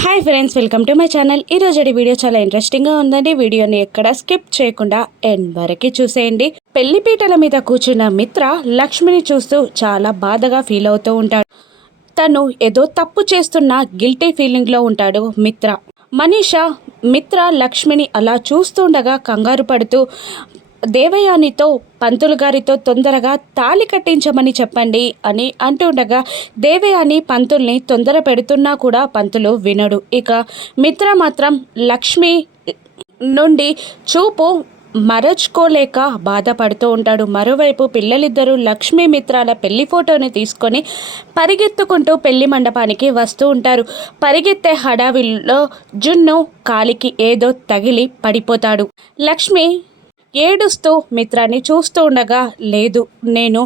Hi friends, welcome to my channel. ఈరోజు video చాలా ఇంట్రెస్టింగ్గా ఉందండి. వీడియోని ఎక్కడ స్కిప్ చేయకుండా ఎండ్ వరకు చూసేయండి. పెళ్లిపీటల మీద కూర్చున్న మిత్ర లక్ష్మిని చూస్తూ చాలా బాధగా ఫీల్ అవుతూ ఉంటాడు. తను ఏదో తప్పు చేస్తున్న గిల్టీ ఫీలింగ్లో ఉంటాడు మిత్ర. మనీషా మిత్ర లక్ష్మిని అలా చూస్తుండగా కంగారు పడుతూ దేవయానితో పంతులు గారితో తొందరగా తాళి కట్టించమని చెప్పండి అని అంటుండగా దేవయాని పంతుల్ని తొందర పెడుతున్నా కూడా పంతులు వినడు. ఇక మిత్ర మాత్రం లక్ష్మి నుండి చూపు మరచుకోలేక బాధపడుతూ ఉంటాడు. మరోవైపు పిల్లలిద్దరూ లక్ష్మీ మిత్రాల పెళ్లి ఫోటోని తీసుకొని పరిగెత్తుకుంటూ పెళ్లి మండపానికి వస్తూ ఉంటారు. పరిగెత్తే హడావిల్లో జున్ను కాలికి ఏదో తగిలి పడిపోతాడు. లక్ష్మి ఏడుస్తూ మిత్రాన్ని చూస్తూ ఉండగా, లేదు, నేను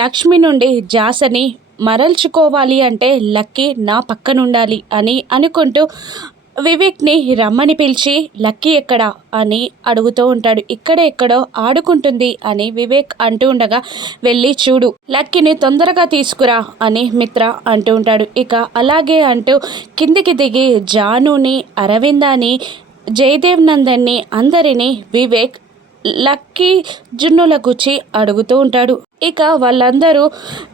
లక్ష్మి నుండి జాసని మరల్చుకోవాలి అంటే లక్కీ నా పక్కనుండాలి అని అనుకుంటూ వివేక్ని రమ్మని పిలిచి లక్కీ ఎక్కడా అని అడుగుతూ ఉంటాడు. ఎక్కడో ఆడుకుంటుంది అని వివేక్ అంటూ ఉండగా, వెళ్ళి చూడు, లక్కీని తొందరగా తీసుకురా అని మిత్ర అంటూ ఉంటాడు. ఇక అలాగే అంటూ కిందికి దిగి జానుని, అరవిందాని, జయదేవ్ నందన్ని అందరినీ వివేక్ లక్కీ జున్నుల గుచ్చి అడుగుతూ ఉంటాడు. ఇక వాళ్ళందరూ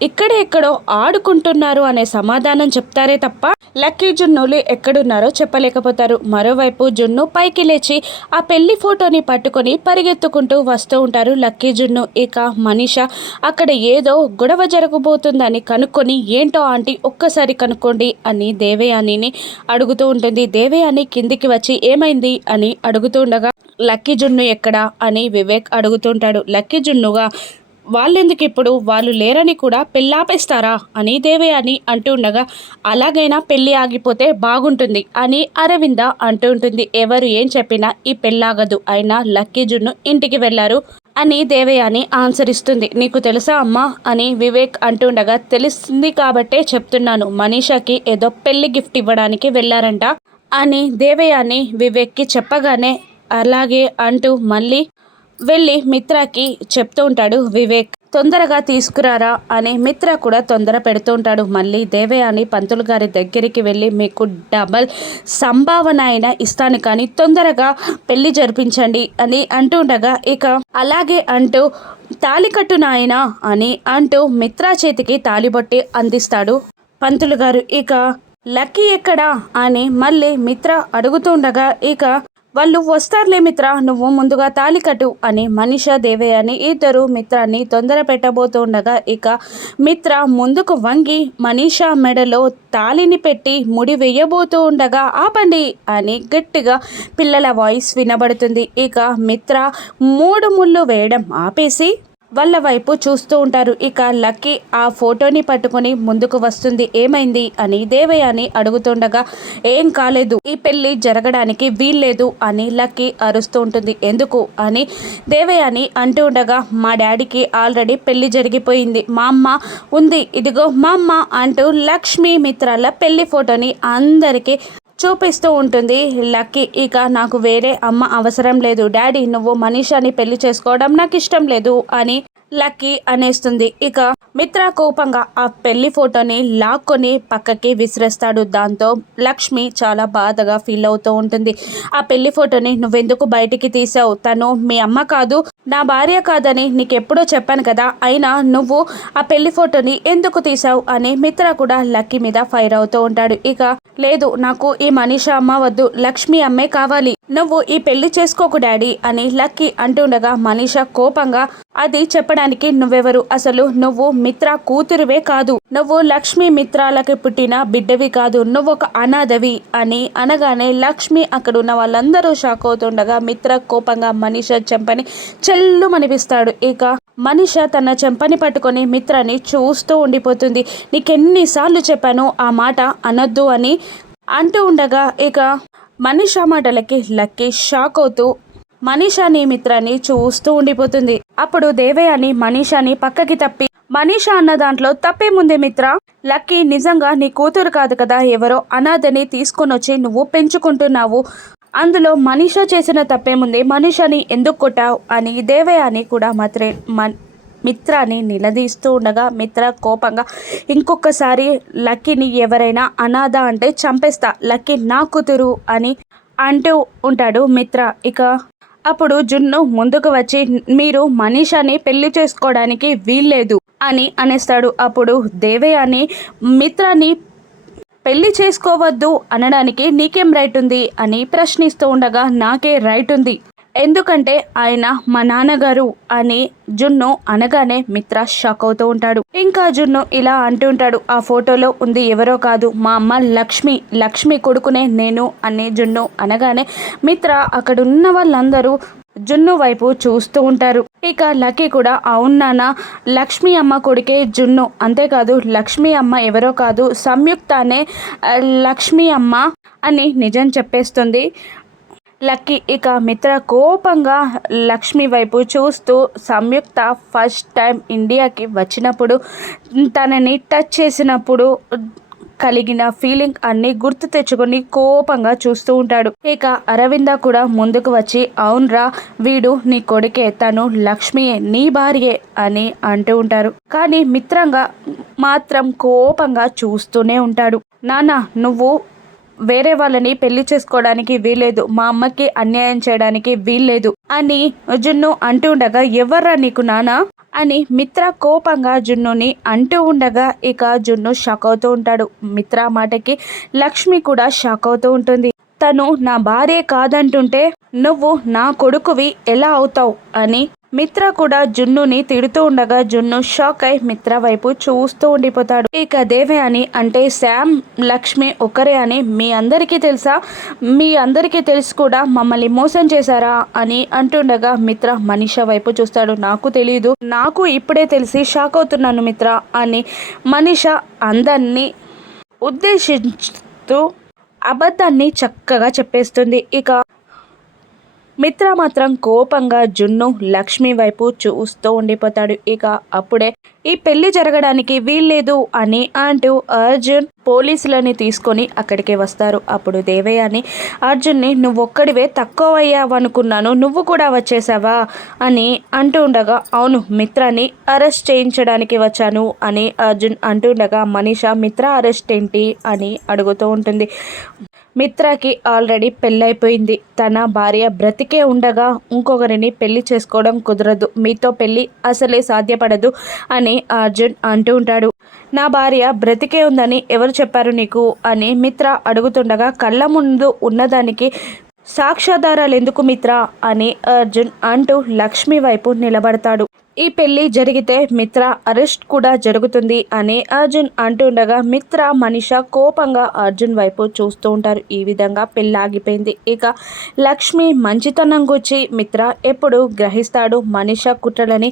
ఎక్కడో ఆడుకుంటున్నారు అనే సమాధానం చెప్తారే తప్ప లక్కీ జున్నులు ఎక్కడున్నారో చెప్పలేకపోతారు. మరోవైపు జున్ను పైకి లేచి ఆ పెళ్లి ఫోటోని పట్టుకొని పరిగెత్తుకుంటూ వస్తూ ఉంటారు లక్కీ జున్ను. ఇక మనీషా అక్కడ ఏదో గొడవ జరగబోతుందని కనుక్కొని, ఏంటో ఆంటీ ఒక్కసారి కనుక్కోండి అని దేవయానిని అడుగుతూ ఉంటుంది. దేవయాని కిందికి వచ్చి ఏమైంది అని అడుగుతూ ఉండగా, లక్కీ జున్ను ఎక్కడా అని వివేక్ అడుగుతుంటాడు. లక్కీ జున్నుగా వాళ్ళెందుకు, ఇప్పుడు వాళ్ళు లేరని కూడా పెళ్ళాపేస్తారా అని దేవయాని అంటూ ఉండగా, అలాగైనా పెళ్ళి ఆగిపోతే బాగుంటుంది అని అరవింద అంటూ ఉంటుంది. ఎవరు ఏం చెప్పినా ఈ పెళ్ళాగదు, అయినా లక్కీ జున్ను ఇంటికి వెళ్ళారు అని దేవయాని ఆన్సర్ ఇస్తుంది. నీకు తెలుసా అమ్మా అని వివేక్ అంటుండగా, తెలిసింది కాబట్టే చెప్తున్నాను, మనీషాకి ఏదో పెళ్లి గిఫ్ట్ ఇవ్వడానికి వెళ్ళారంట అని దేవయాని వివేక్కి చెప్పగానే, అలాగే అంటూ మళ్ళీ వెళ్ళి మిత్రకి చెప్తూ ఉంటాడు వివేక్. తొందరగా తీసుకురారా అని మిత్ర కూడా తొందర పెడుతూ ఉంటాడు. మళ్ళీ దేవయాని పంతులు గారి దగ్గరికి వెళ్ళి, మీకు డబల్ సంభావన అయినా ఇస్తాను, కానీ తొందరగా పెళ్లి జరిపించండి అని అంటూ ఉండగా, ఇక అలాగే అంటూ తాళి కట్టు నాయనా అని అంటూ మిత్ర చేతికి తాళిబొట్టి అందిస్తాడు పంతులు గారు. ఇక లక్కీ ఎక్కడా అని మళ్ళీ మిత్ర అడుగుతుండగా, ఇక వాళ్ళు వస్తారులే మిత్ర, నువ్వు ముందుగా తాళి కట్టు అని మనీషా దేవయాని ఇద్దరు మిత్రాన్ని తొందర పెట్టబోతుండగా, ఇక మిత్ర ముందుకు వంగి మనీషా మెడలో తాళిని పెట్టి ముడి వేయబోతూ ఉండగా, ఆపండి అని గట్టిగా పిల్లల వాయిస్ వినబడుతుంది. ఇక మిత్ర 3 ముళ్ళు వేయడం ఆపేసి వాళ్ళ వైపు చూస్తూ ఉంటారు. ఇక లక్కీ ఆ ఫోటోని పట్టుకొని ముందుకు వస్తుంది. ఏమైంది అని దేవయాని అడుగుతుండగా, ఏం కాలేదు, ఈ పెళ్ళి జరగడానికి వీల్లేదు అని లక్కీ అరుస్తూ ఉంటుంది. ఎందుకు అని దేవయాని అంటూ ఉండగా, మా డాడీకి ఆల్రెడీ పెళ్లి జరిగిపోయింది, మా అమ్మ ఉంది, ఇదిగో మా అమ్మ అంటూ లక్ష్మీ మిత్రాల పెళ్లి ఫోటోని అందరికీ చూపిస్తూ ఉంటుంది లక్కీ. ఇక నాకు వేరే అమ్మ అవసరం లేదు డాడీ, నువ్వు మనీషాని పెళ్లి చేసుకోవడం నాకు ఇష్టం లేదు అని లక్కీ అనేస్తుంది. ఇక మిత్ర కోపంగా ఆ పెళ్లి ఫోటోని లాక్కొని పక్కకి విసిరేస్తాడు. దాంతో లక్ష్మి చాలా బాధగా ఫీల్ అవుతూ ఉంటుంది. ఆ పెళ్లి ఫోటోని నువ్వెందుకు బయటికి తీసావు, తను మీ అమ్మ కాదు, నా భార్య కాదని నీకెప్పుడో చెప్పాను కదా, అయినా నువ్వు ఆ పెళ్లి ఫోటోని ఎందుకు తీసావు అని మిత్ర కూడా లక్కీ మీద ఫైర్ అవుతూ ఉంటాడు. ఇక లేదు, నాకు ఈ మనీషా అమ్మ వద్దు, లక్ష్మి అమ్మే కావాలి, నువ్వు ఈ పెళ్లి చేసుకోకు డాడీ అని లక్కీ అంటుండగా, మనీషా కోపంగా, అది చెప్పడానికి నువ్వెవరు, అసలు నువ్వు మిత్ర కూతురువే కాదు, నువ్వు లక్ష్మి మిత్రాలకి పుట్టిన బిడ్డవి కాదు, నువ్వు ఒక అనాథవి అని అనగానే లక్ష్మి అక్కడ ఉన్న వాళ్ళందరూ షాక్ అవుతుండగా, మిత్ర కోపంగా మనీషా చెంపని చెల్లుమనిపిస్తాడు. ఇక మనీషా తన చెంపని పట్టుకొని మిత్రాన్ని చూస్తూ ఉండిపోతుంది. నీకెన్నిసార్లు చెప్పాను ఆ మాట అనొద్దు అని అంటూ ఉండగా, ఇక మనీషా మాటలకి లక్కీ షాక్ అవుతూ మనీషాని మిత్రాన్ని చూస్తూ ఉండిపోతుంది. అప్పుడు దేవయాని మనీషాని పక్కకి తప్పి, మనీషా అన్న దాంట్లో తప్పేముంది మిత్ర, లక్కీ నిజంగా నీ కూతురు కాదు కదా, ఎవరో అనాథని తీసుకొని వచ్చి నువ్వు పెంచుకుంటున్నావు, అందులో మనీషా చేసిన తప్పేముంది, మనీషాని ఎందుకు కొట్టావు అని దేవయాని కూడా మిత్రాని నిలదీస్తూ ఉండగా మిత్ర కోపంగా ఇంకొకసారి లక్కీని ఎవరైనా అనాథ అంటే చంపేస్తా, లక్కీ నా కూతురు అని అంటూ ఉంటాడు మిత్ర. ఇక అప్పుడు జున్ను ముందుకు వచ్చి మీరు మనీషాని పెళ్లి చేసుకోవడానికి వీల్లేదు అని అనేస్తాడు. అప్పుడు దేవయాని మిత్రాన్ని పెళ్లి చేసుకోవద్దు అనడానికి నీకేం రైట్ ఉంది అని ప్రశ్నిస్తూ ఉండగా నాకే రైట్ ఉంది, ఎందుకంటే ఆయన మా నాన్నగారు అని జున్ను అనగానే మిత్ర షాక్ అవుతూ ఉంటాడు. ఇంకా జున్ను ఇలా అంటూ ఉంటాడు, ఆ ఫోటోలో ఉంది ఎవరో కాదు మా అమ్మ లక్ష్మి, లక్ష్మి కొడుకునే నేను అని జున్ను అనగానే మిత్ర అక్కడున్న వాళ్ళందరూ జున్ను వైపు చూస్తూ ఉంటారు. ఇక లక్కీ కూడా అవును నాన్న, లక్ష్మీ అమ్మ కొడుకే జున్ను, అంతేకాదు లక్ష్మీ అమ్మ ఎవరో కాదు సంయుక్తనే లక్ష్మీ అమ్మ అని నిజం చెప్పేస్తుంది లక్కీ. ఇక మిత్ర కోపంగా లక్ష్మి వైపు చూస్తూ సంయుక్త ఫస్ట్ టైం ఇండియాకి వచ్చినప్పుడు తనని టచ్ చేసినప్పుడు కలిగిన ఫీలింగ్ అన్ని గుర్తు తెచ్చుకొని కోపంగా చూస్తూ ఉంటాడు. ఇక అరవింద కూడా ముందుకు వచ్చి అవునరా వీడు నీ కొడుకే, తను లక్ష్మియే నీ భార్యే అని అంటూ ఉంటారు. కానీ మిత్రంగా మాత్రం కోపంగా చూస్తూనే ఉంటాడు. నాన్న నువ్వు వేరే వాళ్ళని పెళ్లి చేసుకోవడానికి వీల్లేదు, మా అమ్మకి అన్యాయం చేయడానికి వీల్లేదు అని జున్ను అంటూ ఉండగా ఎవర్రా నీకు నాన్న అని మిత్ర కోపంగా జున్నుని అంటూ ఉండగా ఇక జున్ను షాక్ అవుతూ ఉంటాడు. మిత్ర మాటకి లక్ష్మి కూడా షాక్ అవుతూ ఉంటుంది. తను నా భార్య కాదంటుంటే నువ్వు నా కొడుకువి ఎలా అవుతావు అని మిత్ర కూడా జున్నుని తిడుతూ ఉండగా జున్ను షాక్ అయి మిత్ర వైపు చూస్తూ ఉండిపోతాడు. ఇక దేవయాని అంటే శామ్ లక్ష్మి ఒకరే అని మీ అందరికీ తెలుసా, మీ అందరికీ తెలిసి కూడా మమ్మల్ని మోసం చేశారా అని అంటుండగా మిత్ర మనీషా వైపు చూస్తాడు. నాకు తెలియదు, నాకు ఇప్పుడే తెలిసి షాక్ అవుతున్నాను మిత్ర అని మనీషా అందరినీ ఉద్దేశిస్తూ అబద్ధాన్ని చక్కగా చెప్పేస్తుంది. ఇక మిత్ర మాత్రం కోపంగా జున్ను లక్ష్మి వైపు చూస్తూ ఉండిపోతాడు. ఇక అప్పుడే ఈ పెళ్లి జరగడానికి వీల్లేదు అని అంటూ అర్జున్ పోలీసులని తీసుకొని అక్కడికి వస్తారు. అప్పుడు దేవయాని అర్జున్ని నువ్వొక్కడివే తక్కువయ్యావనుకున్నాను, నువ్వు కూడా వచ్చేసావా అని అంటూ ఉండగా అవును మిత్రాని అరెస్ట్ చేయించడానికి వచ్చాను అని అర్జున్ అంటుండగా మనీషా మిత్ర అరెస్ట్ ఏంటి అని అడుగుతూ ఉంటుంది. మిత్రకి ఆల్రెడీ పెళ్ళైపోయింది, తన భార్య బ్రతికే ఉండగా ఇంకొకరిని పెళ్లి చేసుకోవడం కుదరదు, మీతో పెళ్ళి అసలే సాధ్యపడదు అని అర్జున్ అంటూ ఉంటాడు. నా భార్య బ్రతికే ఉందని ఎవరు చెప్పారు నీకు అని మిత్ర అడుగుతుండగా కళ్ళ ముందు ఉన్నదానికి సాక్ష్యాధారాలు ఎందుకు మిత్ర అని అర్జున్ అంటూ లక్ష్మి వైపు నిలబడతాడు. ఈ పెళ్లి జరిగితే మిత్ర అరెస్ట్ కూడా జరుగుతుంది అని అర్జున్ అంటుండగా మిత్ర మనీషా కోపంగా అర్జున్ వైపు చూస్తూ ఉంటారు. ఈ విధంగా పెళ్లి ఆగిపోయింది. ఇక లక్ష్మి మంచితనం గురించి మిత్ర ఎప్పుడు గ్రహిస్తాడు. మనీషా కుట్రలని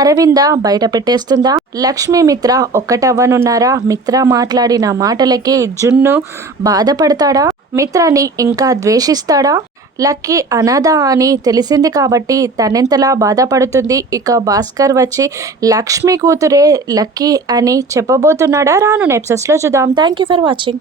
అరవింద బయట పెట్టేస్తుందా, లక్ష్మి మిత్ర ఒక్కటవ్వనున్నారా, మిత్ర మాట్లాడిన మాటలకి జున్ను బాధపడతాడా, మిత్రాన్ని ఇంకా ద్వేషిస్తాడా, లక్కీ అనాథ అని తెలిసింది కాబట్టి తనెంతలా బాధపడుతుంది. ఇక భాస్కర్ వచ్చి లక్ష్మి కూతురే లక్కీ అని చెప్పబోతున్నాడా, రాను ఎపిసోడ్స్లో చూద్దాం. Thank you for watching.